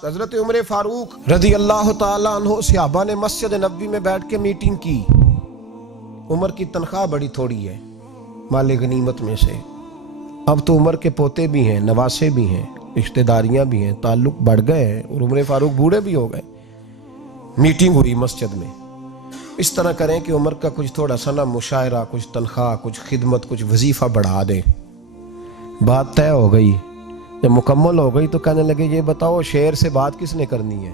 हजरत उमर फारूक रजी अल्लाह ताला अन्हु सहाबा ने मस्जिद नबवी में बैठ के मीटिंग की। उमर की तनख्वाह बड़ी थोड़ी है माले गनीमत में से। अब तो उमर के पोते भी हैं, नवासे भी हैं, रिश्तेदारियां भी हैं, ताल्लुक बढ़ गए हैं और उमर फारूक बूढ़े भी हो गए। मीटिंग हुई मस्जिद में। इस तरह करें कि उमर का कुछ थोड़ा सा ना मुशायरा, कुछ तनख्वाह, कुछ खिदमत, कुछ वजीफा बढ़ा दें। बात तय हो गई। जब मुकम्मल हो गई तो कहने लगे ये बताओ शेर से बात किसने करनी है,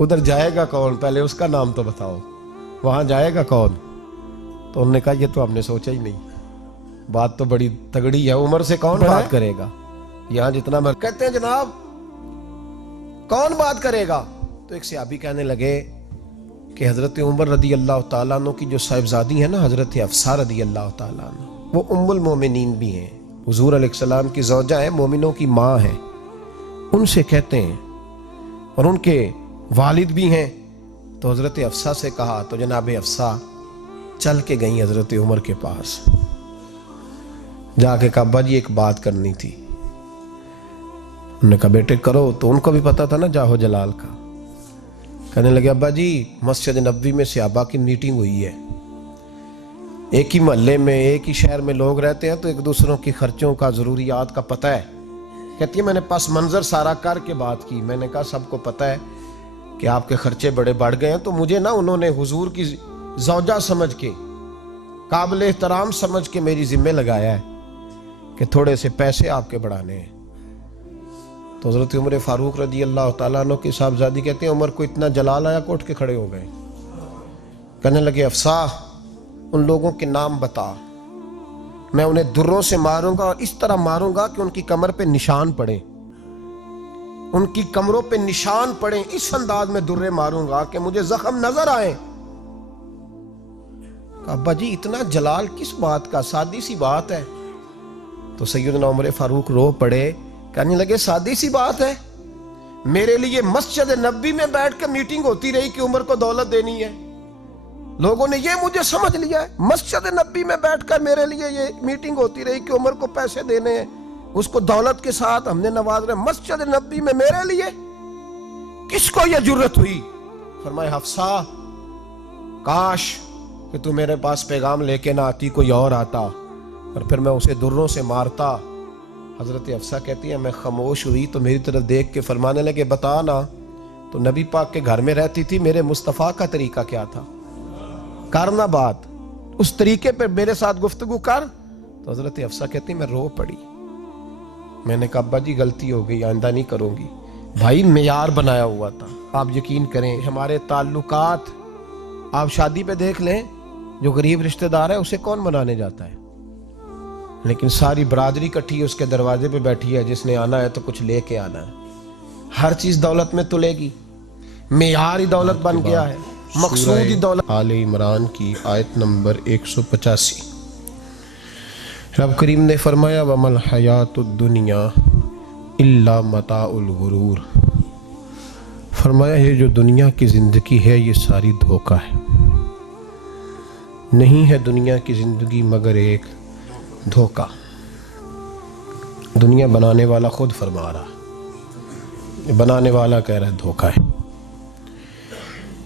उधर जाएगा कौन, पहले उसका नाम तो बताओ, वहां जाएगा कौन। तो उन्होंने कहा ये तो हमने सोचा ही नहीं, बात तो बड़ी तगड़ी है, उमर से कौन बात करेगा, यहां जितना मर कहते हैं जनाब कौन बात करेगा। तो एक सहाबी कहने लगे कि हजरत उमर रदी अल्लाह ताला अन्हु की जो साहिबजादी है ना, हजरत हफ्सा रदी अल्लाह ताला अन्हु, वो उम्मुल मोमिनीन भी हैं, हुजूर अलैहिस्सलाम की ज़ौजा है, मोमिनों की माँ है, उनसे कहते हैं, और उनके वालिद भी हैं। तो हजरत हफ्सा से कहा तो जनाब हफ्सा चल के गई हजरत उमर के पास, जाके कहा अब्बा जी एक बात करनी थी। उन्होंने कहा बेटे करो। तो उनको भी पता था ना जाहो जलाल का। कहने लगे अब्बा जी मस्जिद नबवी में सहाबा की मीटिंग हुई है, एक ही मोहल्ले में एक ही शहर में लोग रहते हैं तो एक दूसरों की खर्चों का ज़रूरियात का पता है। कहती है मैंने पस मंज़र सारा करके बात की। मैंने कहा सबको पता है कि आपके खर्चे बड़े बढ़ गए हैं, तो मुझे ना उन्होंने हुजूर की ज़ौजा समझ के, काबिल एहतराम समझ के मेरी ज़िम्मे लगाया है कि थोड़े से पैसे आपके बढ़ाने हैं। तो हज़रत उमर फारूक रज़ी अल्लाह ताला अन्हु की साहबजादी कहते हैं उमर को इतना जलाल आया कि उठ के खड़े हो गए। कहने लगे अफसा उन लोगों के नाम बता, मैं उन्हें दुर्रों से मारूंगा और इस तरह मारूंगा कि उनकी कमर पे निशान पड़े, उनकी कमरों पे निशान पड़े, इस अंदाज में दुर्रे मारूंगा कि मुझे जख्म नजर आए। अब्बा जी इतना जलाल किस बात का, सादी सी बात है। तो सैयदना उमर फारूक रो पड़े, कहने लगे सादी सी बात है, मेरे लिए मस्जिद नबवी में बैठ कर मीटिंग होती रही कि उमर को दौलत देनी है, लोगों ने ये मुझे समझ लिया है। मस्जिद नबी में बैठकर मेरे लिए ये मीटिंग होती रही कि उमर को पैसे देने हैं, उसको दौलत के साथ हमने नवाज रहे। मस्जिद नबी में मेरे लिए किसको ये जुर्रत हुई। फरमाए हफ्सा काश कि तू मेरे पास पैगाम लेके ना आती, कोई और आता और फिर मैं उसे दुर्रों से मारता। हजरत हफ्सा कहती है मैं खामोश हुई तो मेरी तरफ देख के फरमाने लगे बता ना, तो नबी पाक के घर में रहती थी, मेरे मुस्तफ़ा का तरीका क्या था, करना बात उस तरीके पे मेरे साथ गुफ्तगू कर। तो हजरत हफ्सा कहती मैं रो पड़ी। मैंने कहा अब्बा जी गलती हो गई, आइंदा नहीं करूंगी। भाई मेयार बनाया हुआ था, आप यकीन करें हमारे ताल्लुकात, आप शादी पे देख लें, जो गरीब रिश्तेदार है उसे कौन मनाने जाता है, लेकिन सारी बरादरी इकट्ठी उसके दरवाजे पे बैठी है, जिसने आना है तो कुछ लेके आना है। हर चीज दौलत में तुलेगी, मेयार ही दौलत बन गया है, मकसूद ही दौलत। आले इमरान की आयत नंबर 185 रब करीम ने फरमाया वमल हयातुद दुनिया इल्ला मताउल गुरूर। फरमाया ये जो दुनिया की जिंदगी है ये सारी धोखा है, नहीं है दुनिया की जिंदगी मगर एक धोखा। दुनिया बनाने वाला खुद फरमा रहा, बनाने वाला कह रहा है धोखा है।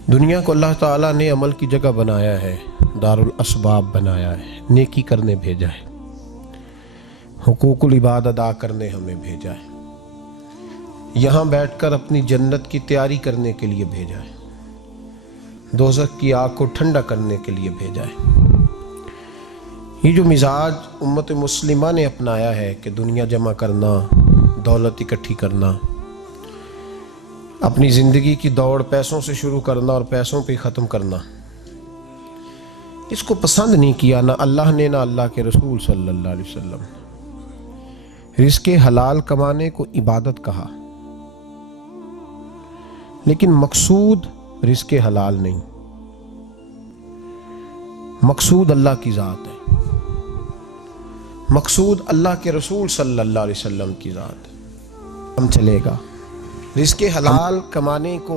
दुनिया को अल्लाह ताला ने अमल की जगह बनाया है, दारुल असबाब बनाया है, नेकी करने भेजा है, हुकूकुल इबाद अदा करने हमें भेजा है, यहाँ बैठकर अपनी जन्नत की तैयारी करने के लिए भेजा है, दोज़ख की आग को ठंडा करने के लिए भेजा है। ये जो मिजाज उम्मत मुस्लिमा ने अपनाया है कि दुनिया जमा करना, दौलत इकट्ठी करना, अपनी ज़िंदगी की दौड़ पैसों से शुरू करना और पैसों पे ख़त्म करना, इसको पसंद नहीं किया ना अल्लाह ने ना अल्लाह के रसूल सल्लल्लाहु अलैहि वसल्लम। रिज़्क़े हलाल कमाने को इबादत कहा, लेकिन मकसूद रिज़्क़े हलाल नहीं, मकसूद अल्लाह की ज़ात है, मकसूद अल्लाह के रसूल सल्लल्लाहु अलैहि वसल्लम की ज़ात है। हम चलेगा रिज़्क़े हलाल कमाने को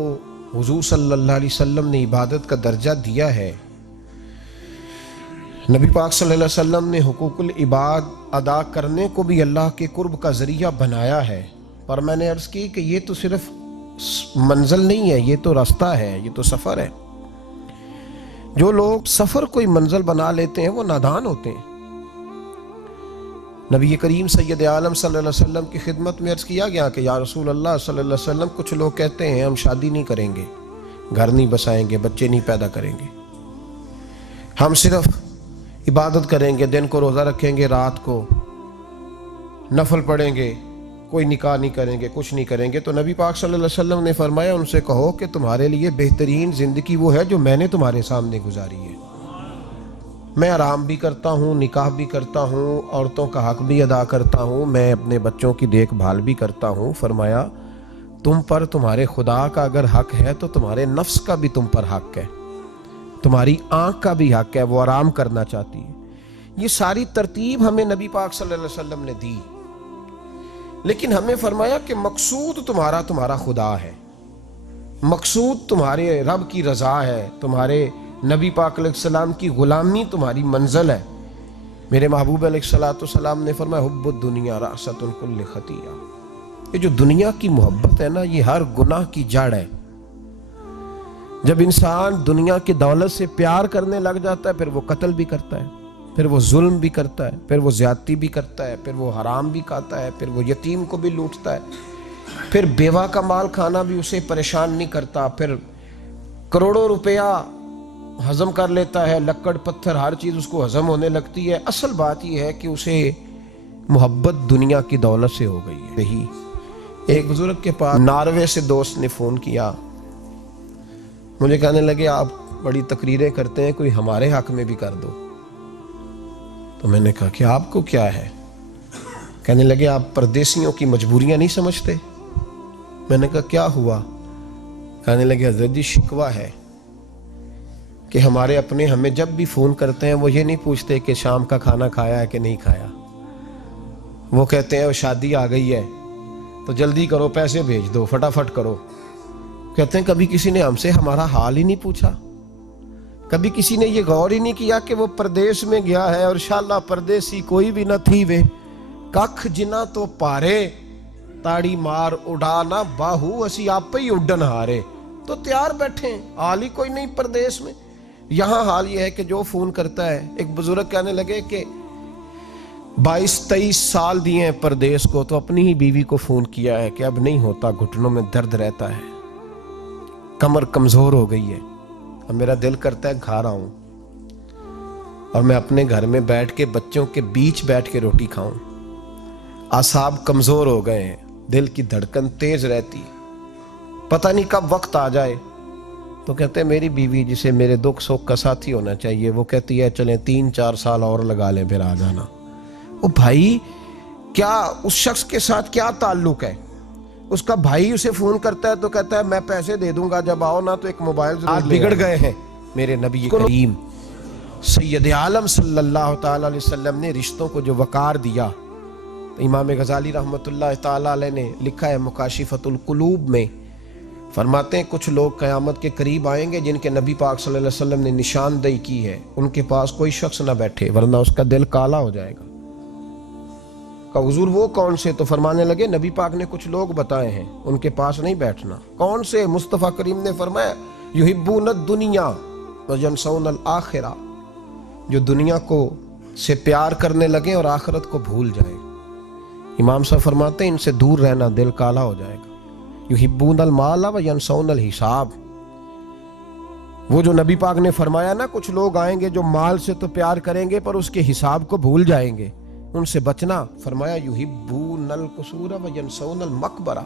हुज़ूर सल्लल्लाहु अलैहि वसल्लम ने इबादत का दर्जा दिया है। नबी पाक सल्लल्लाहु अलैहि वसल्लम ने हुकूकुल इबाद अदा करने को भी अल्लाह के कुर्ब का ज़रिया बनाया है। पर मैंने अर्ज की कि ये तो सिर्फ मंजिल नहीं है, ये तो रास्ता है, ये तो सफ़र है। जो लोग सफ़र कोई मंजिल बना लेते हैं वो नादान होते हैं। नबी करीम सैयद आलम सल्लल्लाहु अलैहि वसल्लम की खिदमत में अर्ज़ किया गया कि या रसूल अल्लाह सल्लल्लाहु अलैहि वसल्लम, कुछ लोग कहते हैं हम शादी नहीं करेंगे, घर नहीं बसाएंगे, बच्चे नहीं पैदा करेंगे, हम सिर्फ इबादत करेंगे, दिन को रोज़ा रखेंगे, रात को नफल पढ़ेंगे, कोई निकाह नहीं करेंगे, कुछ नहीं करेंगे। तो नबी पाक सल्लल्लाहु अलैहि वसल्लम ने फरमाया उनसे कहो कि तुम्हारे लिए बेहतरीन ज़िंदगी वो है जो मैंने तुम्हारे सामने गुजारी है। मैं आराम भी करता हूँ, निकाह भी करता हूँ, औरतों का हक भी अदा करता हूँ, मैं अपने बच्चों की देखभाल भी करता हूँ। फरमाया तुम पर तुम्हारे खुदा का अगर हक है तो तुम्हारे नफ्स का भी तुम पर हक है, तुम्हारी आँख का भी हक है, वो आराम करना चाहती है। ये सारी तरतीब हमें नबी पाक सल्लल्लाहु अलैहि वसल्लम ने दी, लेकिन हमें फरमाया कि मकसूद तुम्हारा खुदा है, मकसूद तुम्हारे रब की रज़ा है, तुम्हारे नबी पाक अलैहिस्सलाम की ग़ुलामी तुम्हारी मंजिल है। मेरे महबूब अलैहिस्सलाम ने फरमाया हुब्बुद दुनिया रासतुन कुल्लि खतिया। ये जो दुनिया की मोहब्बत है ना, ये हर गुनाह की जड़ है। जब इंसान दुनिया की दौलत से प्यार करने लग जाता है, फिर वो कत्ल भी करता है, फिर वो जुल्म भी करता है, फिर वो ज्यादती भी करता है, फिर वो हराम भी खाता है, फिर वो यतीम को भी लूटता है, फिर बेवा का माल खाना भी उसे परेशान नहीं करता, फिर करोड़ों रुपया हजम कर लेता है, लक्कड़ पत्थर हर चीज़ उसको हजम होने लगती है। असल बात यह है कि उसे मोहब्बत दुनिया की दौलत से हो गई है। यही एक बुजुर्ग के पास नॉर्वे से दोस्त ने फ़ोन किया, मुझे कहने लगे आप बड़ी तकरीरें करते हैं, कोई हमारे हक में भी कर दो। तो मैंने कहा कि आपको क्या है? कहने लगे आप परदेसियों की मजबूरियां नहीं समझते। मैंने कहा क्या हुआ? कहने लगे हज़रत जी शिकवा है कि हमारे अपने हमें जब भी फ़ोन करते हैं वो ये नहीं पूछते कि शाम का खाना खाया है कि नहीं खाया, वो कहते हैं वो शादी आ गई है तो जल्दी करो, पैसे भेज दो, फटाफट करो। कहते हैं कभी किसी ने हमसे हमारा हाल ही नहीं पूछा, कभी किसी ने ये गौर ही नहीं किया कि वो परदेश में गया है और शाला परदेसी कोई भी न थी वे, कख जिना तो पारे ताड़ी मार उड़ाना बाहू असी आप ही उड्डन हारे। तो तैयार बैठे हैं, हाल ही कोई नहीं परदेश में। यहाँ हाल ये है कि जो फ़ोन करता है, एक बुजुर्ग कहने लगे कि 22-23 साल दिए हैं परदेश को, तो अपनी ही बीवी को फ़ोन किया है कि अब नहीं होता, घुटनों में दर्द रहता है, कमर कमज़ोर हो गई है, अब मेरा दिल करता है घर आऊं और मैं अपने घर में बैठ के बच्चों के बीच बैठ के रोटी खाऊं। आसाब कमज़ोर हो गए हैं, दिल की धड़कन तेज़ रहती है, पता नहीं कब वक्त आ जाए। तो कहते हैं मेरी बीवी जिसे मेरे दुख सुख का साथी होना चाहिए, वो कहती है चलें 3-4 साल और लगा लें फिर आ जाना। ओ भाई, क्या उस शख्स के साथ क्या ताल्लुक है? उसका भाई उसे फ़ोन करता है तो कहता है मैं पैसे दे दूंगा, जब आओ ना तो एक मोबाइल जरूर। बिगड़ गए हैं। मेरे नबी करीम सैयद आलम सल्लल्लाहु ताला अलैहि वसल्लम ने रिश्तों को जो वकार दिया, तो इमाम गजाली रहमतुल्लाह ताला अलैह ने लिखा है मुकाशिफतुल कुलूब में, फरमाते हैं कुछ लोग क़यामत के करीब आएंगे जिनके नबी पाक सल्लल्लाहु अलैहि वसल्लम ने निशानदेही की है, उनके पास कोई शख्स ना बैठे वरना उसका दिल काला हो जाएगा। का हुजूर वो कौन से? तो फरमाने लगे नबी पाक ने कुछ लोग बताए हैं, उनके पास नहीं बैठना। कौन से? मुस्तफ़ा करीम ने फरमाया युहिब्बून दुनिया व यंसौनल आखिरा, जो दुनिया को से प्यार करने लगे और आखिरत को भूल जाए। इमाम साहब फरमाते हैं इनसे दूर रहना, दिल काला हो जाएगा। युहिब्बूनल माला व यंसौनल हिसाब, वो जो नबी पाक ने फरमाया ना कुछ लोग आएंगे जो माल से तो प्यार करेंगे पर उसके हिसाब को भूल जाएंगे, उनसे बचना। फरमाया युहिब्बूनल कुसूर व यंसौनल मकबरा,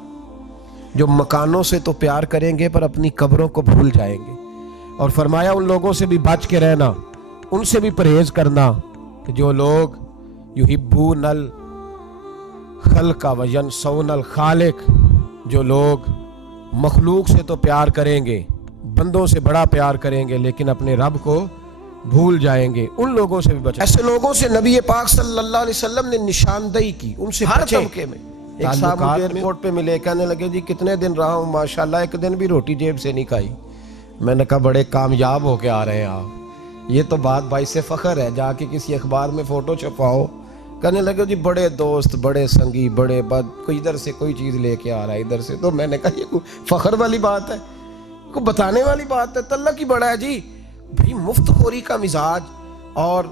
जो मकानों से तो प्यार करेंगे पर अपनी कब्रों को भूल जाएंगे। और फरमाया उन लोगों से भी बच के रहना, उनसे भी परहेज करना कि जो लोग युहिब्बूनल खल्का व यंसौनल खालिक, जो लोग मखलूक से तो प्यार करेंगे, बंदों से बड़ा प्यार करेंगे लेकिन अपने रब को भूल जाएंगे, उन लोगों से भी बचें। ऐसे लोगों से नबी पाक सल्लल्लाहु अलैहि वसल्लम ने निशानदेही की, उनसे हर तबके में। एक साहब मुझे एयरपोर्ट पे मिले, कहने लगे जी कितने दिन रहा हूँ, माशाल्लाह एक दिन भी रोटी जेब से नहीं खाई। मैंने कहा बड़े कामयाब होके आ रहे हैं आप, ये तो बात भाई से फ़ख्र है, जाके किसी अखबार में फ़ोटो छपवाओ कहने लगे जी बड़े दोस्त, बड़े संगी, बड़े बद, कोई इधर से कोई चीज़ लेके आ रहा है इधर से। तो मैंने कहा ये कोई फख्र वाली बात है, को बताने वाली बात है? तल्ला की बड़ा है जी भाई, मुफ्तखोरी का मिजाज और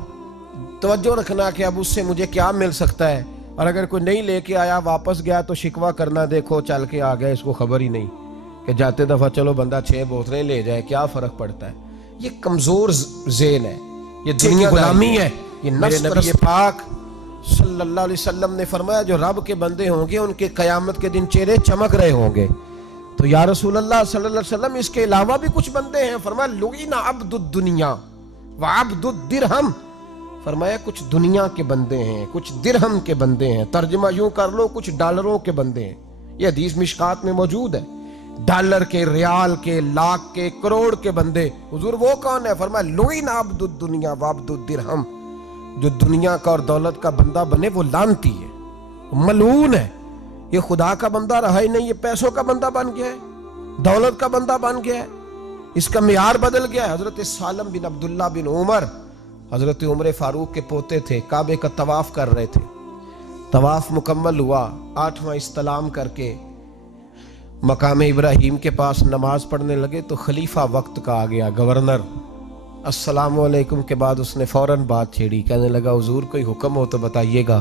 तवज्जो रखना कि अब उससे मुझे क्या मिल सकता है, और अगर कोई नहीं लेके आया वापस गया तो शिकवा करना, देखो चल के आ गया, इसको खबर ही नहीं कि जाते दफा चलो बंदा 6 बोतलें ले जाए, क्या फर्क पड़ता है। ये कमजोर ज़ेन है, ये दुनिया गुलामी है। ये नबी पाक सल्लल्लाहु अलैहि वसल्लम ने फरमाया जो रब के बंदे होंगे उनके कयामत के दिन चेहरे चमक रहे होंगे। तो या रसूल अल्लाह सल्लल्लाहु अलैहि वसल्लम इसके अलावा भी कुछ बंदे हैं? फरमाया लुईना अब्दुद दुनिया व अब्दुद दिरहम, फरमाया कुछ दुनिया के बंदे हैं, कुछ दिरहम के बंदे हैं, तर्जुमा यूं कर लो कुछ डॉलरों के बंदे हैं। ये हदीस मिशकात में मौजूद है। डॉलर के, रियाल के, लाख के, करोड़ के बंदे। हुजूर वो कौन है? फरमाया लुईना अब्दुद दुनिया व अब्दुद दिरहम, जो दुनिया का और दौलत का बंदा बने वो लानती है, मलून है। ये खुदा का बंदा रहा ही नहीं, ये पैसों का बंदा बन गया है, दौलत का बंदा बन गया है, इसका मियार बदल गया है। हजरत सालम बिन अब्दुल्ला बिन उमर, हजरत उमर फारूक के पोते थे, काबे का तवाफ कर रहे थे। तवाफ मुकम्मल हुआ, 8वां इस्तलाम करके मकाम इब्राहिम के पास नमाज पढ़ने लगे तो खलीफा वक्त का आ गया, गवर्नर। अस्सलामु अलैकुम के बाद उसने फौरन बात छेड़ी, कहने लगा हुजूर कोई हुक्म हो तो बताइएगा।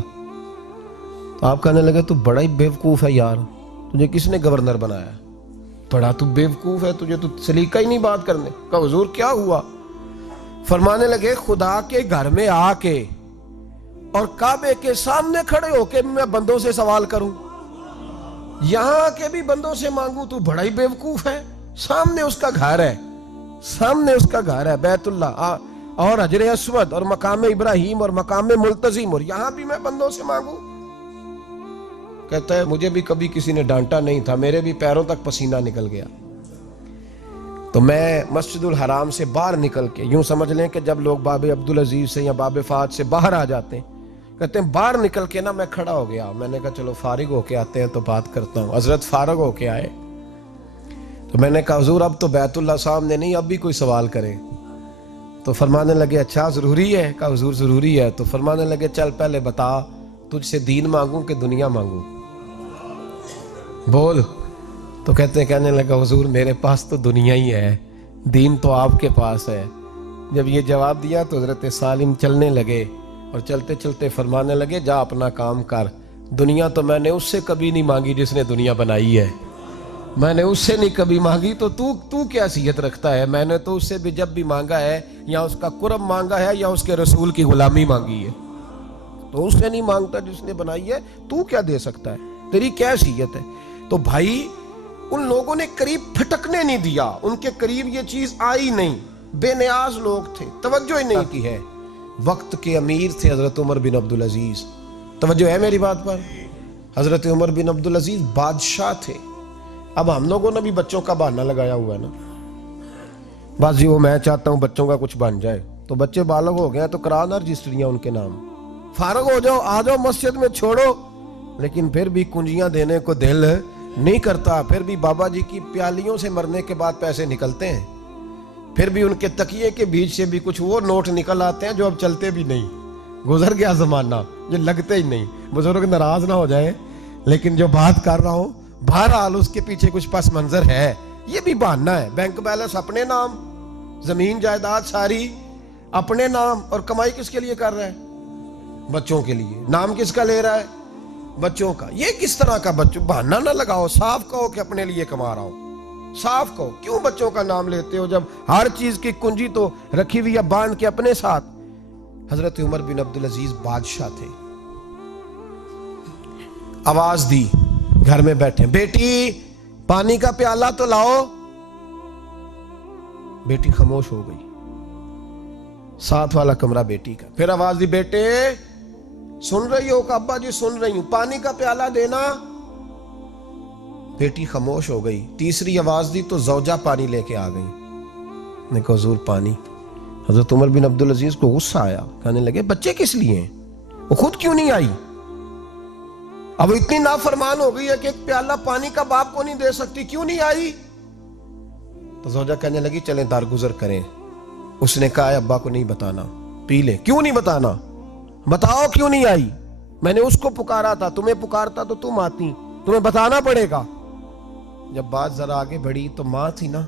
तो आप कहने लगे तू बड़ा ही बेवकूफ़ है यार, तुझे किसने गवर्नर बनाया? बड़ा तू बेवकूफ़ है, तुझे तो सलीका ही नहीं बात करने का। हुजूर क्या हुआ? फरमाने लगे खुदा के घर में आके और काबे के सामने खड़े होके मैं बंदों से सवाल करूं, यहां आके भी बंदों से मांगू? तू बड़ा ही बेवकूफ है। सामने उसका घर है, सामने उसका घर है बैतुल्ला और हजरे अस्वद और मकाम इब्राहिम और मकाम मुल्तजिम, और यहां भी मैं बंदों से मांगू? कहता है मुझे भी कभी किसी ने डांटा नहीं था, मेरे भी पैरों तक पसीना निकल गया। तो मैं मस्जिदुल हराम से बाहर निकल के, यूं समझ लें कि जब लोग बाबे अब्दुल अजीज से या बाबे फात से बाहर आ जाते हैं, कहते हैं बाहर निकल के ना मैं खड़ा हो गया। मैंने कहा चलो फारिग होके आते हैं तो बात करता हूँ। हजरत फारिग होके आए तो मैंने कहा हुजूर अब तो बैतुल्ला सामने नहीं, अब भी कोई सवाल करे। तो फरमाने लगे अच्छा ज़रूरी है? कहा हुजूर ज़रूरी है। तो फरमाने लगे चल पहले बता, तुझसे दीन मांगूं कि दुनिया मांगूं, बोल। तो कहने लगा हुजूर मेरे पास तो दुनिया ही है, दीन तो आपके पास है। जब ये जवाब दिया तो हजरत सालिम चलने लगे और चलते चलते फरमाने लगे जा अपना काम कर, दुनिया तो मैंने उससे कभी नहीं मांगी जिसने दुनिया बनाई है, मैंने उससे नहीं कभी मांगी, तो तू क्या हैसियत रखता है? मैंने तो उससे भी जब भी मांगा है या उसका कुर्ब मांगा है या उसके रसूल की गुलामी मांगी है, तो उससे नहीं मांगता जिसने बनाई है। तू क्या दे सकता है? तेरी क्या हैसियत है? तो भाई उन लोगों ने करीब फटकने नहीं दिया, उनके करीब ये चीज आई नहीं, बेनियाज लोग थे, तवज्जो ही नहीं की है। वक्त के अमीर थे हजरत उमर बिन अब्दुल अजीज, तवज्जो है मेरी बात पर? हजरत उमर बिन अब्दुल अजीज बादशाह थे। अब हम लोगों ने भी बच्चों का बहाना लगाया हुआ है ना, बस जी वो मैं चाहता हूँ बच्चों का कुछ बन जाए, तो बच्चे बालग हो गए तो करा ना रजिस्ट्रियां उनके नाम, फारग हो जाओ, आ जाओ मस्जिद में छोड़ो। लेकिन फिर भी कुंजियां देने को दिल नहीं करता, फिर भी बाबा जी की प्यालियों से मरने के बाद पैसे निकलते हैं, फिर भी उनके तकिए के बीच से भी कुछ वो नोट निकल आते हैं जो अब चलते भी नहीं। गुजर गया जमाना, ये लगते ही नहीं। बुजुर्ग नाराज ना हो जाए, लेकिन जो बात कर रहा हूं बहरहाल उसके पीछे कुछ पस मंजर है। ये भी बहाना है, बैंक बैलेंस अपने नाम, जमीन जायदाद सारी अपने नाम, और कमाई किसके लिए कर रहा है? बच्चों के लिए। नाम किसका ले रहा है? बच्चों का। ये किस तरह का बच्चों? बहाना ना लगाओ, साफ कहो कि अपने लिए कमा रहा हूं, साफ कहो। क्यों बच्चों का नाम लेते हो जब हर चीज की कुंजी तो रखी हुई है बांध के अपने साथ? हजरत उमर बिन अब्दुल अजीज बादशाह थे। आवाज दी, घर में बैठे, बेटी पानी का प्याला तो लाओ। बेटी खामोश हो गई, साथ वाला कमरा बेटी का। फिर आवाज दी, बेटे सुन रही हो? अब्बा जी सुन रही हूं, पानी का प्याला देना। बेटी खामोश हो गई। तीसरी आवाज दी तो जौजा पानी लेके आ गई। ने कहा हुजूर पानी। हजरत उमर बिन अब्दुल अजीज को गुस्सा आया, कहने लगे बच्चे किस लिए हैं, वो खुद क्यों नहीं आई? अब इतनी नाफरमान हो गई है कि एक प्याला पानी का बाप को नहीं दे सकती, क्यों नहीं आई? तो जौजा कहने लगी चलें दारगुजर करें। उसने कहा अब्बा को नहीं बताना, पी ले। क्यों नहीं बताना? बताओ क्यों नहीं आई? मैंने उसको पुकारा था, तुम्हें पुकारता तो तुम आती, तुम्हें बताना पड़ेगा। जब बात जरा आगे बढ़ी तो माँ थी ना,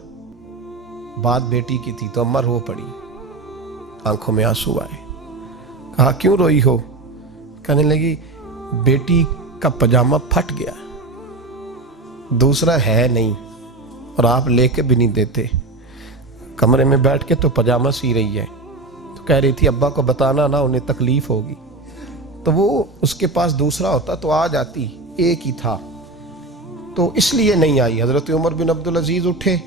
बात बेटी की थी, तो अम्मा रो पड़ी, आंखों में आंसू आए। कहा क्यों रोई हो? कहने लगी बेटी का पजामा फट गया, दूसरा है नहीं, और आप लेके भी नहीं देते। कमरे में बैठ के तो पजामा सी रही है, तो कह रही थी अब्बा को बताना ना, उन्हें तकलीफ होगी। तो वो उसके पास दूसरा होता तो आ जाती, एक ही था, तो इसलिए नहीं आई। हजरत उमर बिन अब्दुल अजीज उठे,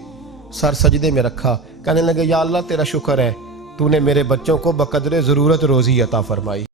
सर सजदे में रखा, कहने लगे या अल्लाह तेरा शुक्र है, तूने मेरे बच्चों को बकदरे ज़रूरत रोज़ी अता फरमाई।